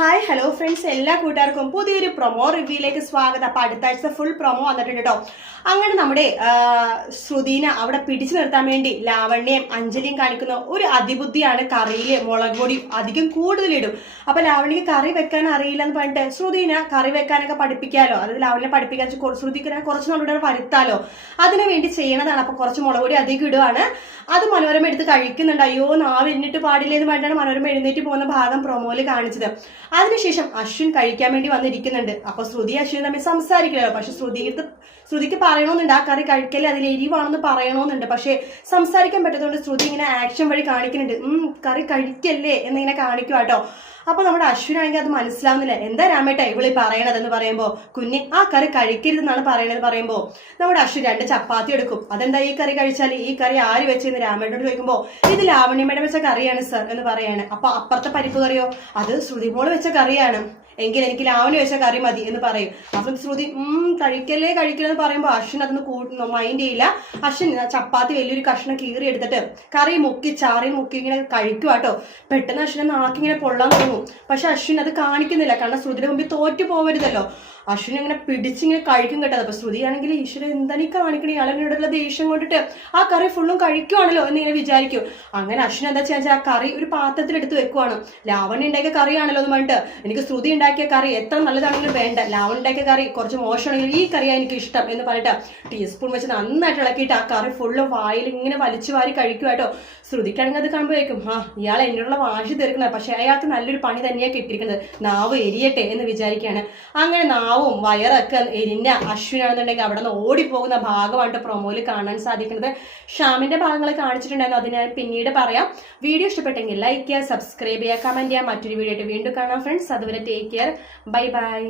Hi hello friends, എല്ലാ കൂട്ടുകാർക്കും പുതിയൊരു പ്രൊമോ റിവ്യൂയിലേക്ക് സ്വാഗതം. അപ്പോൾ അടുത്ത ആഴ്ച ഫുൾ പ്രൊമോ വന്നിട്ടുണ്ട് കേട്ടോ. അങ്ങനെ നമ്മുടെ ശ്രുതിനെ അവിടെ പിടിച്ചു നിർത്താൻ വേണ്ടി ലാവണ്യയും അഞ്ജലിയും കാണിക്കുന്ന ഒരു അതിബുദ്ധിയാണ് കറിയിൽ മുളക് പൊടി അധികം കൂടുതലിടും. അപ്പോൾ ലാവണ്യക്ക് കറി വെക്കാൻ അറിയില്ലെന്ന് പറഞ്ഞിട്ട് ശ്രുതിനെ കറി വെക്കാനൊക്കെ പഠിപ്പിക്കാമല്ലോ, അതായത് ലാവണ്യെ പഠിപ്പിക്കാൻ ശ്രുതിക്ക് കുറച്ച് നമ്മുടെ വരുത്താലോ, അതിനു വേണ്ടി ചെയ്യണതാണ്. അപ്പോൾ കുറച്ച് മുളക് പൊടി അധികം ഇടുവാണ്. അത് മനോരമ എടുത്ത് കഴിക്കുന്നുണ്ട്. അയ്യോ, നാവ് എന്നിട്ട് പാടില്ല എന്ന് പറഞ്ഞിട്ടാണ് മനോരമ എഴുന്നേറ്റ് പോകുന്ന ഭാഗം പ്രൊമോയിൽ കാണിച്ചത്. അതിനുശേഷം അശ്വിൻ കഴിക്കാൻ വേണ്ടി വന്നിരിക്കുന്നുണ്ട്. അപ്പൊ ശ്രുതി അശ്വിൻ തമ്മിൽ സംസാരിക്കണല്ലോ. പക്ഷെ ശ്രുതിക്ക് പറയണമെന്നുണ്ട്, ആ കറി കഴിക്കല് അതിൽ എരിവാണെന്ന് പറയണമെന്നുണ്ട്. പക്ഷെ സംസാരിക്കാൻ പറ്റതുകൊണ്ട് ശ്രുതി ഇങ്ങനെ ആക്ഷൻ വഴി കാണിക്കുന്നുണ്ട്. കറി കഴിക്കല്ലേ എന്നിങ്ങനെ കാണിക്കുക കേട്ടോ. അപ്പൊ നമ്മുടെ അശ്വിനാണെങ്കിൽ അത് മനസ്സിലാവുന്നില്ല. എന്താ രാമേട്ട ഇവളി പറയണതെന്ന് പറയുമ്പോ, കുഞ്ഞ് ആ കറി കഴിക്കരുതെന്നാണ് പറയണത് പറയുമ്പോ നമ്മുടെ അശ്വിൻ 2 ചപ്പാത്തി എടുക്കും. അതെന്താ ഈ കറി കഴിച്ചാൽ, ഈ കറി ആര് വെച്ചെന്ന് രാമേട്ടനോട് ചോദിക്കുമ്പോ, ഇത് ലാവണ്യമേടെ വെച്ച കറിയാണ് സർ എന്ന് പറയാണ്. അപ്പൊ അപ്പുറത്തെ പരിപ്പ് കറിയോ, അത് ശ്രുതിമോള് വെച്ച കറിയാണ്, എങ്കിൽ എനിക്ക് ലാവണ്യ വെച്ച കറി മതി എന്ന് പറയും. അപ്പം ശ്രുതി കഴിക്കലെന്ന് പറയുമ്പോൾ അശ്വിൻ അതൊന്ന് മൈൻഡ് ചെയ്യില്ല. അശ്വിൻ ചപ്പാത്തി വലിയൊരു കഷ്ണം കീറി എടുത്തിട്ട് കറി മുക്കി ചാറിൽ മുക്കി ഇങ്ങനെ കഴിക്കുക കേട്ടോ. പെട്ടെന്ന് അശ്വിനെ നാക്കിങ്ങനെ പൊള്ളാൻ തുടങ്ങും. പക്ഷെ അശ്വിൻ അത് കാണിക്കുന്നില്ല, കാരണം ശ്രുതിയുടെ മുമ്പിൽ തോറ്റു പോകരുതല്ലോ. അശ്വിൻ ഇങ്ങനെ പിടിച്ചിങ്ങനെ കഴിക്കും കേട്ടത്. അപ്പൊ ശ്രുതിയാണെങ്കിൽ ഈശ്വരൻ എന്താണ് ഈ കാണിക്കണേ, ഇയാളെന്നോടുള്ള ദേഷ്യം കൊണ്ടിട്ട് ആ കറി ഫുള്ളും കഴിക്കുവാണല്ലോ എന്നിങ്ങനെ വിചാരിക്കും. അങ്ങനെ അശ്വിൻ എന്താ വെച്ചാൽ ആ കറി ഒരു പാത്രത്തിൽ എടുത്ത് വെക്കുവാണ്. ലാവണ്യ ഉണ്ടാക്കിയ കറിയാണല്ലോ എന്ന് പറഞ്ഞിട്ട്, എനിക്ക് ശ്രുതി ഉണ്ടാക്കിയ കറി എത്ര നല്ലതാണെങ്കിലും വേണ്ട, ലാവണ്യ ഉണ്ടാക്കിയ കറി കുറച്ച് മോശമാണെങ്കിലും ഈ കറിയാണ് എനിക്ക് ഇഷ്ടം എന്ന് പറഞ്ഞിട്ട് ടീസ്പൂൺ വെച്ച് നന്നായിട്ട് ഇളക്കിയിട്ട് ആ കറി ഫുള്ള് വായിൽ ഇങ്ങനെ വലിച്ചു വാരി കഴിക്കുക കേട്ടോ. ശ്രുതിക്കാണെങ്കിൽ അത് കാണുമ്പോഴേക്കും ഇയാൾ എന്നോടുള്ള വാശി തീർക്കുന്നത്, പക്ഷെ അയാൾക്ക് നല്ലൊരു പണി തന്നെയാണ് കിട്ടിയിരിക്കുന്നത്, നാവ് എരിയട്ടെ എന്ന് വിചാരിക്കുകയാണ്. അങ്ങനെ നാവും വയറൊക്കെ എരിഞ്ഞ അശ്വിനാണെന്നുണ്ടെങ്കിൽ അവിടെ നിന്ന് ഓടിപ്പോകുന്ന ഭാഗമായിട്ട് പ്രൊമോയിൽ കാണാൻ സാധിക്കുന്നത്. ഷ്യാമിന്റെ ഭാഗങ്ങൾ കാണിച്ചിട്ടുണ്ടായിരുന്നു, അത് ഞാൻ പിന്നീട് പറയാം. വീഡിയോ ഇഷ്ടപ്പെട്ടെങ്കിൽ ലൈക്ക് ചെയ്യുക, സബ്സ്ക്രൈബ് ചെയ്യുക, കമന്റ് ചെയ്യുക. മറ്റൊരു വീഡിയോ ആയിട്ട് വീണ്ടും കാണാം ഫ്രണ്ട്സ്. അതുവരെ ടേക്ക് കെയർ, ബൈ ബൈ.